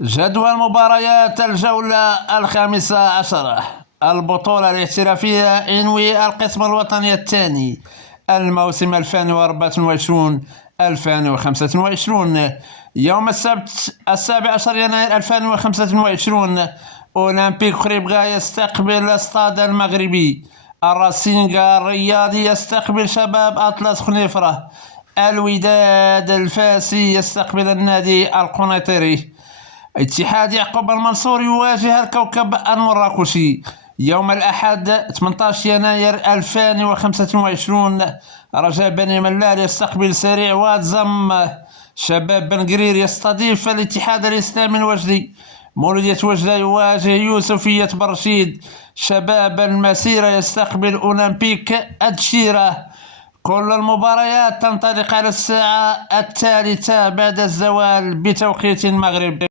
جدول مباريات الجولة الخامسة عشرة. البطولة الاحترافية إنوي القسم الوطني الثاني الموسم 2024-2025. يوم السبت 17 يناير 2025 أولمبيك خريبكا يستقبل استاد المغربي. الراسينغا الرياضي يستقبل شباب أطلس خنيفرة. الوداد الفاسي يستقبل النادي القنيطري. اتحاد يعقوب المنصور يواجه الكوكب المراكشي. يوم الأحد 18 يناير 2025 رجاء بني ملال يستقبل سريع واتزم. شباب بن قرير يستضيف الاتحاد الإسلامي الوجدي. مولودية وجدة يواجه يوسفية برشيد. شباب المسيرة يستقبل أولمبيك الدشيرة. كل المباريات تنطلق على الساعة 3 بعد الزوال بتوقيت المغرب.